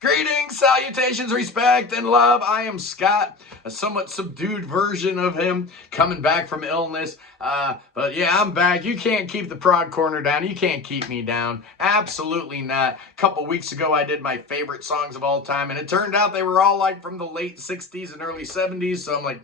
Greetings, salutations, respect, and love. I am Scott, a somewhat subdued version of him, coming back from illness. But yeah, I'm back. You can't keep the prog corner down. You can't keep me down. Absolutely not. A couple weeks ago, I did my favorite songs of all time, and it turned out they were all like from the late 60s and early 70s. So I'm like,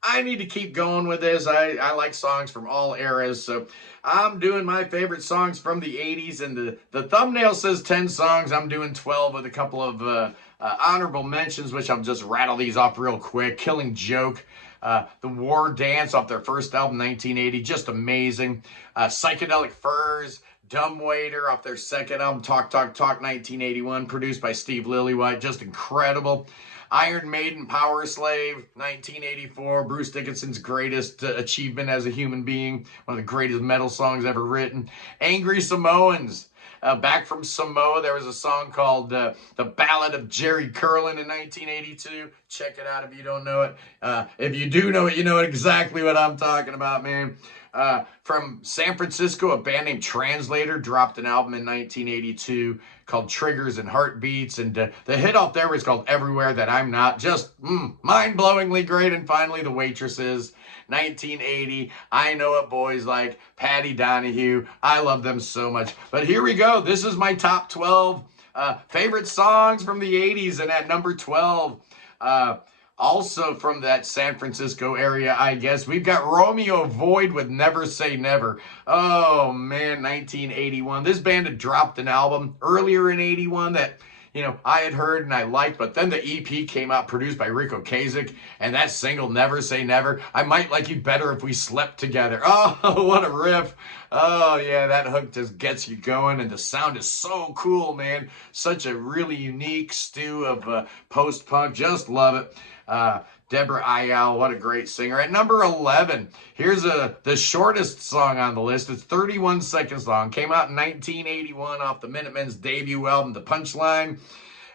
I need to keep going with this. I like songs from all eras. So I'm doing my favorite songs from the 80s. And the thumbnail says 10 songs. I'm doing 12 with a couple of honorable mentions, which I'll just rattle these off real quick. Killing Joke. The War Dance off their first album, 1980. Just amazing. Psychedelic Furs. Dumbwaiter off their second album, Talk, Talk, Talk, 1981, produced by Steve Lillywhite. Just incredible. Iron Maiden, Power Slave, 1984, Bruce Dickinson's greatest achievement as a human being, one of the greatest metal songs ever written. Angry Samoans, back from Samoa, there was a song called The Ballad of Jerry Curlin in 1982. Check it out if you don't know it. If you do know it, you know exactly what I'm talking about, man. From San Francisco, a band named Translator dropped an album in 1982 called Triggers and Heartbeats, and the hit off there was called Everywhere That I'm Not. Just mind-blowingly great. And finally, The Waitresses, 1980. I Know What Boys Like, Patty Donahue. I love them so much. But here we go. This is my top 12 favorite songs from the 80s, and at number 12, also from that San Francisco area, I guess, we've got Romeo Void with Never Say Never. Oh, man, 1981. This band had dropped an album earlier in 81 that, you know, I had heard and I liked, but then the EP came out produced by Rico Kasich, and that single, Never Say Never, I Might Like You Better If We Slept Together. Oh, what a riff. Oh, yeah, that hook just gets you going, and the sound is so cool, man. Such a really unique stew of post-punk. Just love it. Deborah Ayal, what a great singer. At number 11, here's the shortest song on the list. It's 31 seconds long. Came out in 1981 off the Minutemen's debut album, The Punchline.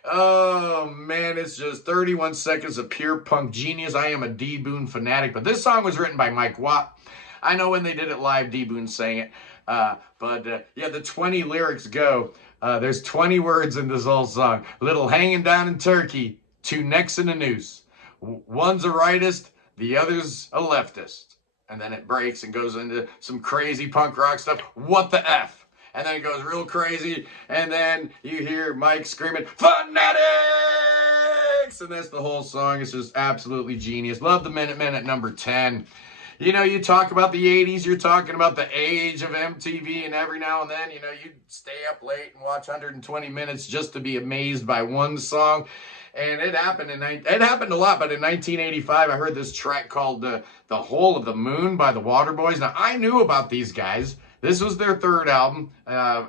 Oh, man, it's just 31 seconds of pure punk genius. I am a D. Boon fanatic, but this song was written by Mike Watt. I know when they did it live, D. Boon sang it. But yeah, the 20 lyrics go. There's 20 words in this whole song. Little hanging down in Turkey, 2 necks and a noose. One's a rightist, the other's a leftist. And then it breaks and goes into some crazy punk rock stuff. What the F? And then it goes real crazy. And then you hear Mike screaming, Fanatics! And that's the whole song. It's just absolutely genius. Love the Minutemen at number 10. You know, you talk about the 80s, you're talking about the age of MTV, and every now and then, you know, you stay up late and watch 120 minutes just to be amazed by one song. And it happened it happened a lot, but in 1985, I heard this track called The Whole of the Moon by the Waterboys. Now, I knew about these guys. This was their third album.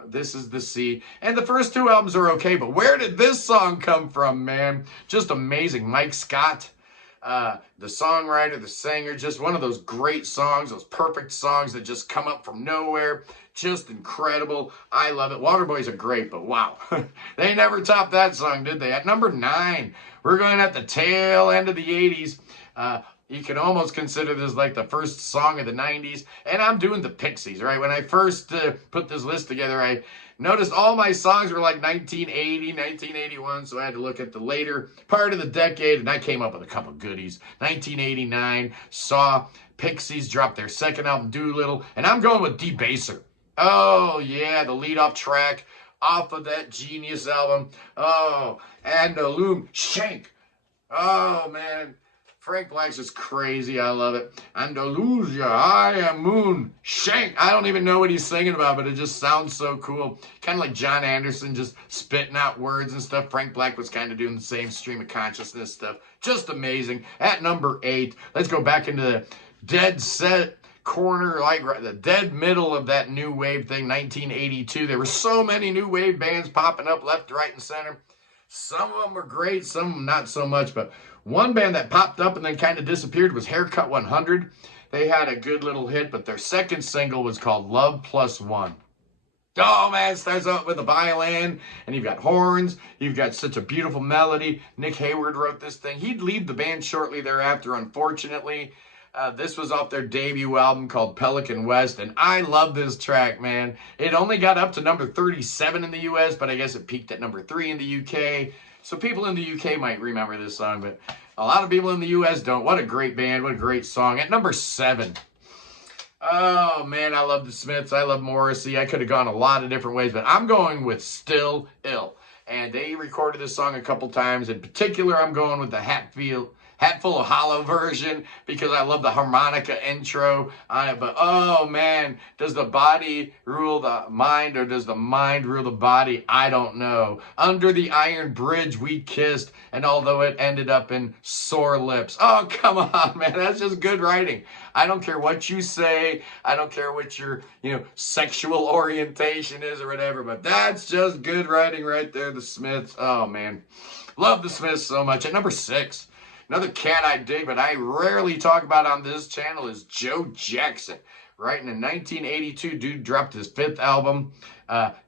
This is the Sea. And the first 2 albums are okay, but where did this song come from, man? Just amazing. Mike Scott, the songwriter, the singer, just one of those great songs, those perfect songs that just come up from nowhere. Just incredible. I love it. Waterboys are great, but wow. They never topped that song, did they? At number 9, we're going at the tail end of the 80s. You can almost consider this like the first song of the 90s. And I'm doing the Pixies, right? When I first put this list together, I noticed all my songs were like 1980, 1981, so I had to look at the later part of the decade, and I came up with a couple goodies. 1989, saw Pixies drop their second album, Doolittle, and I'm going with Debaser. Oh, yeah, the lead-off track off of that genius album. Oh, and Loom Shank. Oh, man. Frank Black's just crazy. I love it. Andalusia, I am Moon, Shank. I don't even know what he's singing about, but it just sounds so cool. Kind of like John Anderson just spitting out words and stuff. Frank Black was kind of doing the same stream of consciousness stuff. Just amazing. At number 8, let's go back into the dead set corner, like the dead middle of that new wave thing, 1982. There were so many new wave bands popping up left, right, and center. Some of them are great, some not so much, but one band that popped up and then kind of disappeared was Haircut 100. They had a good little hit, but their second single was called Love Plus One. Oh, man, it starts out with a violin, and you've got horns. You've got such a beautiful melody. Nick Hayward wrote this thing. He'd leave the band shortly thereafter, unfortunately. This was off their debut album called Pelican West, and I love this track, man. It only got up to number 37 in the US, but I guess it peaked at number 3 in the UK. So people in the UK might remember this song, but a lot of people in the US don't. What a great band. What a great song. At number 7. Oh, man, I love the Smiths. I love Morrissey. I could have gone a lot of different ways, but I'm going with Still Ill. And they recorded this song a couple times. In particular, I'm going with the Hatful of Hollow version because I love the harmonica intro on it. But, oh, man, does the body rule the mind or does the mind rule the body? I don't know. Under the iron bridge we kissed, and although it ended up in sore lips. Oh, come on, man. That's just good writing. I don't care what you say. I don't care what your, sexual orientation is or whatever, but that's just good writing right there. The Smiths. Oh, man. Love the Smiths so much. At number 6. Another cat I dig, but I rarely talk about on this channel is Joe Jackson. Right in 1982, dude dropped his 5th album,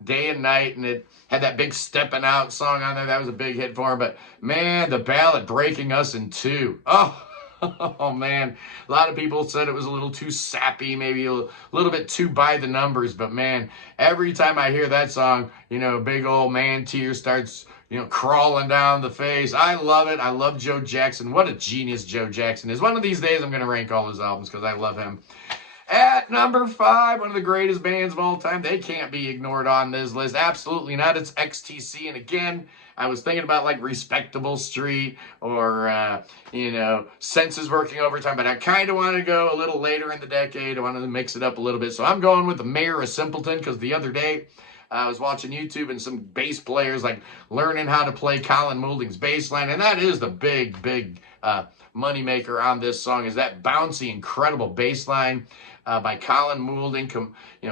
Day and Night, and it had that big Steppin' Out song on there. That was a big hit for him. But, man, the ballad Breaking Us in Two. Oh, man. A lot of people said it was a little too sappy, maybe a little bit too by the numbers. But, man, every time I hear that song, big old man tear starts crawling down the face. I love it. I love Joe Jackson. What a genius Joe Jackson is. One of these days I'm going to rank all his albums because I love him. At number 5, one of the greatest bands of all time. They can't be ignored on this list. Absolutely not. It's XTC. And again, I was thinking about like Respectable Street or, Senses Working Overtime. But I kind of want to go a little later in the decade. I want to mix it up a little bit. So I'm going with the Mayor of Simpleton because the other day, I was watching YouTube and some bass players like learning how to play Colin Moulding's bass line. And that is the big money maker on this song is that bouncy, incredible bass line by Colin Moulding,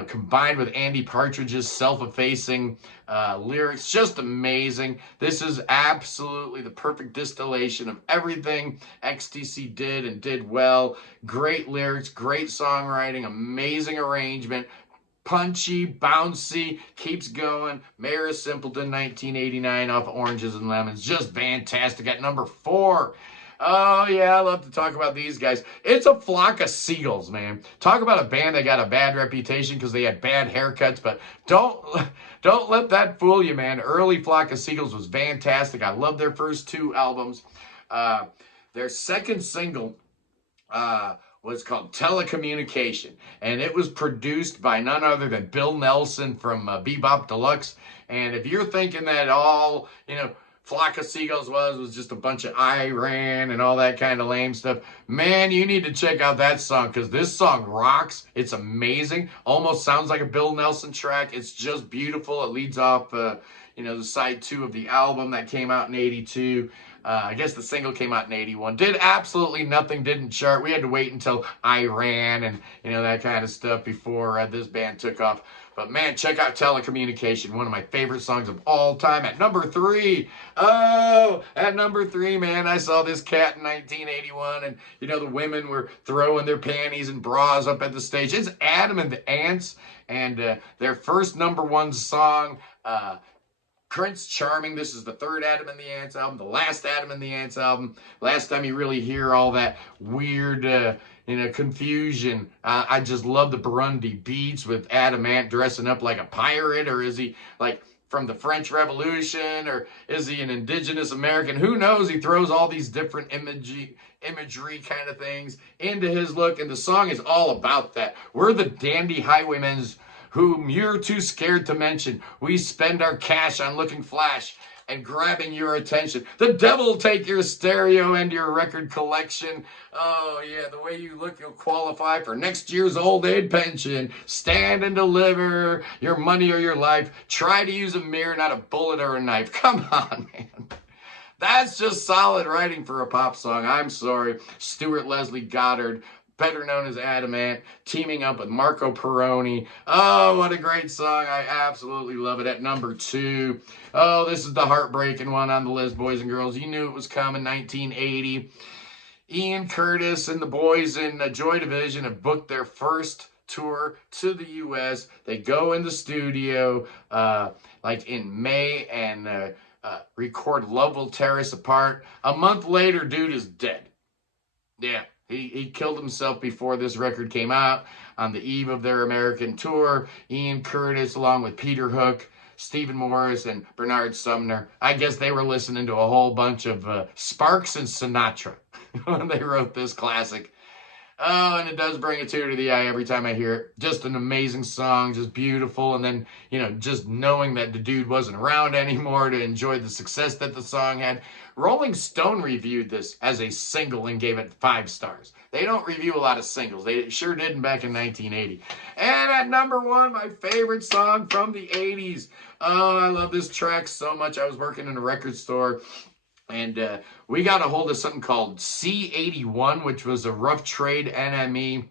combined with Andy Partridge's self-effacing lyrics. Just amazing. This is absolutely the perfect distillation of everything XTC did and did well. Great lyrics, great songwriting, amazing arrangement. Punchy, bouncy, keeps going. Mayor of Simpleton, 1989, off Oranges and Lemons. Just fantastic. At number 4. Oh, yeah, I love to talk about these guys. It's a flock of seagulls, man. Talk about a band that got a bad reputation because they had bad haircuts, but don't let that fool you, man. Early Flock of Seagulls was fantastic. I love their first 2 albums. Their second single was called Telecommunication, and it was produced by none other than Bill Nelson from Bebop Deluxe. And if you're thinking that all, Flock of Seagulls was just a bunch of Iran and all that kind of lame stuff, man, you need to check out that song because this song rocks. It's amazing. Almost sounds like a Bill Nelson track. It's just beautiful. It leads off, the side 2 of the album that came out in 82. I guess the single came out in 81. Did absolutely nothing, didn't chart. We had to wait until Iran and, that kind of stuff before this band took off. But, man, check out Telecommunication, one of my favorite songs of all time. At number 3, at number 3, man, I saw this cat in 1981, and, the women were throwing their panties and bras up at the stage. It's Adam and the Ants, and their first number 1 song, Prince Charming. This is the 3rd Adam and the Ants album, the last Adam and the Ants album. Last time you really hear all that weird, confusion. I just love the Burundi beats with Adam Ant dressing up like a pirate, or is he like from the French Revolution, or is he an indigenous American? Who knows? He throws all these different imagery kind of things into his look, and the song is all about that. We're the dandy highwaymen's whom you're too scared to mention. We spend our cash on looking flash and grabbing your attention. The devil will take your stereo and your record collection. Oh, yeah, the way you look, you'll qualify for next year's old age pension. Stand and deliver your money or your life. Try to use a mirror, not a bullet or a knife. Come on, man. That's just solid writing for a pop song. I'm sorry. Stuart Leslie Goddard, better known as Adam Ant, teaming up with Marco Peroni. Oh, what a great song. I absolutely love it. At number 2. Oh, this is the heartbreaking one on the list, boys and girls. You knew it was coming, 1980. Ian Curtis and the boys in Joy Division have booked their first tour to the U.S. They go in the studio like in May and record Love Will Tear Us Apart. A month later, dude is dead. Yeah. He killed himself before this record came out on the eve of their American tour. Ian Curtis, along with Peter Hook, Stephen Morris, and Bernard Sumner. I guess they were listening to a whole bunch of Sparks and Sinatra when they wrote this classic. Oh, and it does bring a tear to the eye every time I hear it. Just an amazing song, just beautiful. And then, just knowing that the dude wasn't around anymore to enjoy the success that the song had. Rolling Stone reviewed this as a single and gave it 5 stars. They don't review a lot of singles. They sure didn't back in 1980. And at number 1, my favorite song from the 80s. Oh, I love this track so much. I was working in a record store, and we got a hold of something called C81, which was a Rough Trade NME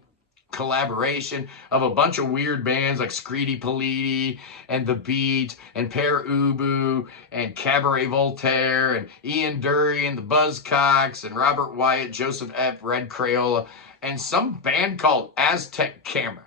collaboration of a bunch of weird bands like Screedy Politi and The Beat and Pere Ubu and Cabaret Voltaire and Ian Dury and the Buzzcocks and Robert Wyatt, Joseph F. Red Crayola, and some band called Aztec Camera.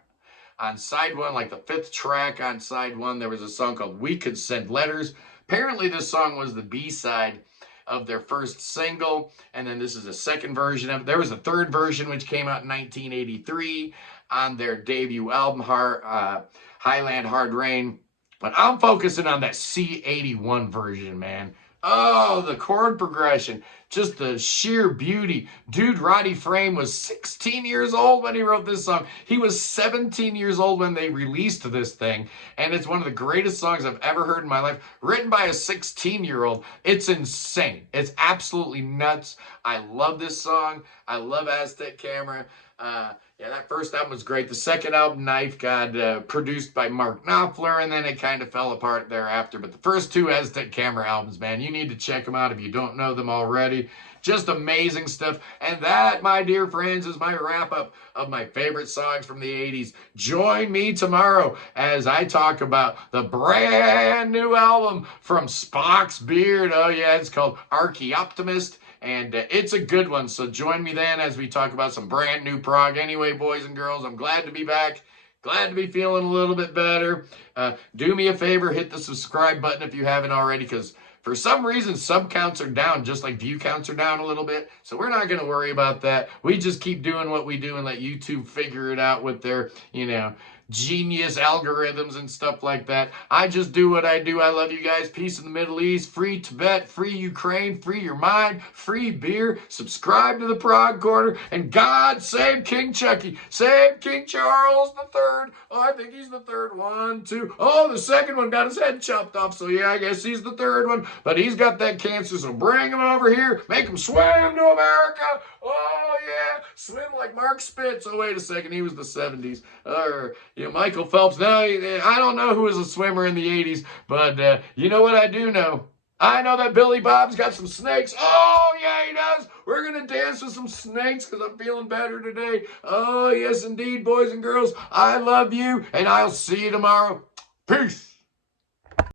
On side 1, like the 5th track on side 1, there was a song called We Could Send Letters. Apparently this song was the B-side of their first single, and then this is a second version of it. There was a third version which came out in 1983 on their debut album, Highland Hard Rain. But I'm focusing on that C81 version, man. Oh, the chord progression, just the sheer beauty. Dude, Roddy Frame was 16 years old when he wrote this song. He was 17 years old when they released this thing, and it's one of the greatest songs I've ever heard in my life, written by a 16-year-old. It's insane. It's absolutely nuts. I love this song. I love Aztec Camera. Yeah, that first album was great. The second album, Knife, got produced by Mark Knopfler, and then it kind of fell apart thereafter. But the first 2 Aztec Camera albums, man, you need to check them out if you don't know them already. Just amazing stuff. And that, my dear friends, is my wrap-up of my favorite songs from the 80s. Join me tomorrow as I talk about the brand new album from Spock's Beard. Oh, yeah, it's called Archaeoptimist. And it's a good one, so join me then as we talk about some brand new prog. Anyway, boys and girls, I'm glad to be back. Glad to be feeling a little bit better. Do me a favor, hit the subscribe button if you haven't already, because for some reason, sub counts are down, just like view counts are down a little bit. So we're not going to worry about that. We just keep doing what we do and let YouTube figure it out with their, genius algorithms and stuff like that. I just do what I do. I love you guys. Peace in the Middle East. Free Tibet. Free Ukraine. Free your mind. Free beer. Subscribe to the Prog Corner. And God save King Chucky. Save King Charles III. Oh, I think he's the third one, too. Oh, the second one got his head chopped off. So, yeah, I guess he's the third one. But he's got that cancer, so bring him over here. Make him swim to America. Oh, yeah. Swim like Mark Spitz. Oh, wait a second. He was the 70s. Michael Phelps. No, I don't know who was a swimmer in the 80s, but you know what I do know? I know that Billy Bob's got some snakes. Oh, yeah, he does. We're going to dance with some snakes because I'm feeling better today. Oh, yes, indeed, boys and girls. I love you, and I'll see you tomorrow. Peace.